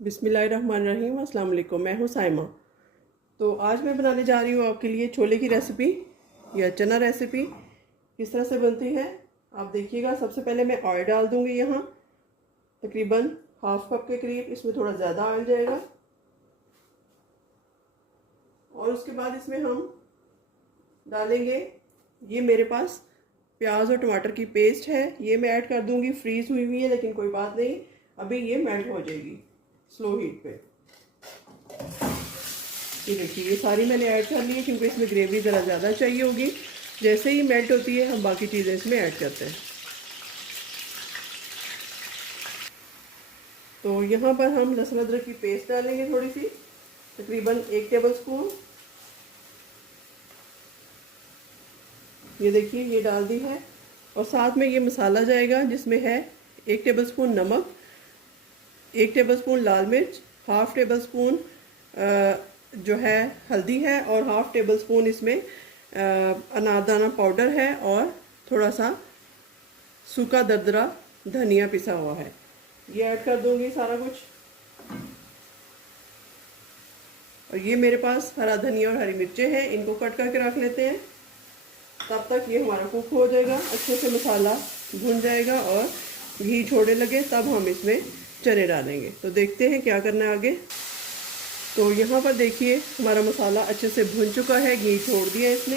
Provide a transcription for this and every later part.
बिस्मिल्लाहिर्रहमानिर्रहीम। अस्सलाम वालेकुम। मैं हूँ साइमा। तो आज मैं बनाने जा रही हूँ आपके लिए छोले की रेसिपी या चना रेसिपी। किस तरह से बनती है आप देखिएगा। सबसे पहले मैं ऑयल डाल दूँगी यहाँ तकरीबन हाफ कप के करीब। इसमें थोड़ा ज़्यादा ऑयल जाएगा और उसके बाद इसमें हम डालेंगे ये मेरे पास प्याज और टमाटर की पेस्ट है। ये मैं ऐड कर दूँगी। फ्रीज़ हुई हुई है लेकिन कोई बात नहीं, अभी ये मेल्ट हो जाएगी स्लो हीट पे। ये देखिए ये सारी मैंने ऐड कर ली है क्योंकि इसमें ग्रेवी ज़रा ज़्यादा चाहिए होगी। जैसे ही मेल्ट होती है हम बाकी चीज़ें इसमें ऐड करते हैं। तो यहाँ पर हम लहसुन अदरक की पेस्ट डालेंगे थोड़ी सी, तकरीबन 1 टेबल स्पून। ये देखिए ये डाल दी है और साथ में ये मसाला जाएगा जिसमें है 1 टेबल स्पून नमक, 1 टेबल स्पून लाल मिर्च, हाफ टेबल स्पून जो है हल्दी है और हाफ टेबल स्पून इसमें अनारदाना पाउडर है और थोड़ा सा सूखा दरदरा धनिया पिसा हुआ है। ये ऐड कर दूंगी सारा कुछ। और ये मेरे पास हरा धनिया और हरी मिर्चें हैं, इनको कट करके रख लेते हैं। तब तक ये हमारा कुक हो जाएगा, अच्छे से मसाला भुन जाएगा और घी छोड़ने लगे तब हम इसमें चने डालेंगे। तो देखते हैं क्या करना है आगे। तो यहाँ पर देखिए हमारा मसाला अच्छे से भुन चुका है, घी छोड़ दिया इसने।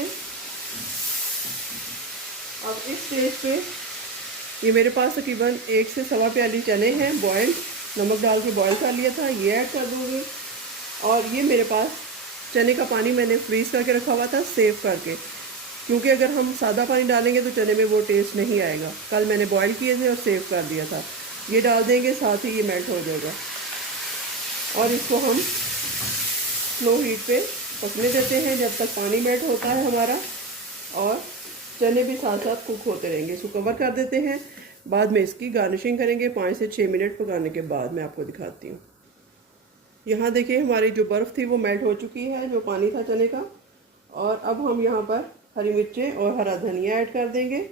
अब इस स्टेज पे ये मेरे पास तकरीबन 1 से सवा प्याली चने हैं बॉयल्ड, नमक डाल के बॉयल कर लिया था, ये ऐड कर दूँगी। और ये मेरे पास चने का पानी मैंने फ्रीज़ करके रखा हुआ था सेव करके, क्योंकि अगर हम सादा पानी डालेंगे तो चने में वो टेस्ट नहीं आएगा। कल मैंने बॉयल किए थे और सेव कर दिया था। ये डाल देंगे, साथ ही ये मेल्ट हो जाएगा और इसको हम स्लो हीट पे पकने देते हैं जब तक पानी मेल्ट होता है हमारा और चने भी साथ साथ कुक होते रहेंगे। इसको कवर कर देते हैं, बाद में इसकी गार्निशिंग करेंगे। 5 से 6 मिनट पकाने के बाद मैं आपको दिखाती हूँ। यहाँ देखिए हमारी जो बर्फ़ थी वो मेल्ट हो चुकी है, जो पानी था चने का। और अब हम यहाँ पर हरी मिर्चें और हरा धनिया ऐड कर देंगे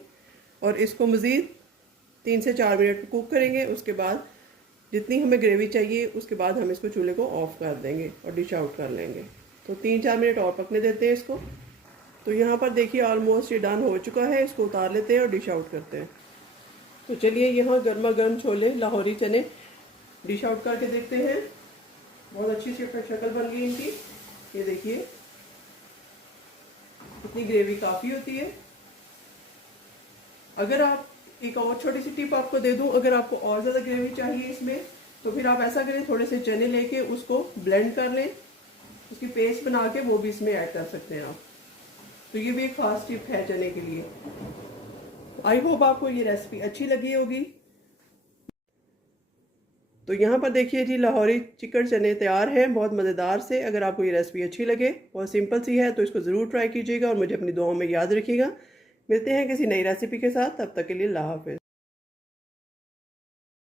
और इसको मज़ीद 3 से 4 मिनट कुक करेंगे। उसके बाद जितनी हमें ग्रेवी चाहिए उसके बाद हम इसको चूल्हे को ऑफ कर देंगे और डिश आउट कर लेंगे। तो 3-4 मिनट और पकने देते हैं इसको। तो यहाँ पर देखिए ऑलमोस्ट ये डन हो चुका है। इसको उतार लेते हैं और डिश आउट करते हैं। तो चलिए यहाँ गर्मा गर्म छोले लाहौरी चने डिश आउट करके देखते हैं। बहुत अच्छी सी शक्ल बन गई इनकी। ये देखिए इतनी ग्रेवी काफ़ी होती है। अगर आप एक और छोटी सी टिप आपको दे दूं, अगर आपको और ज़्यादा ग्रेवी चाहिए इसमें तो फिर आप ऐसा करें, थोड़े से चने लेके उसको ब्लेंड कर लें, उसकी पेस्ट बना के वो भी इसमें ऐड कर सकते हैं आप। तो ये भी एक खास टिप है चने के लिए। आई होप आपको ये रेसिपी अच्छी लगी होगी। तो यहाँ पर देखिए जी लाहौरी चिकन चने तैयार हैं, बहुत मज़ेदार से। अगर आपको ये रेसिपी अच्छी लगे, बहुत सिंपल सी है, तो इसको ज़रूर ट्राई कीजिएगा और मुझे अपनी दुआओं में याद रखिएगा। मिलते हैं किसी नई रेसिपी के साथ, तब तक के लिए अल्लाह हाफ़िज़।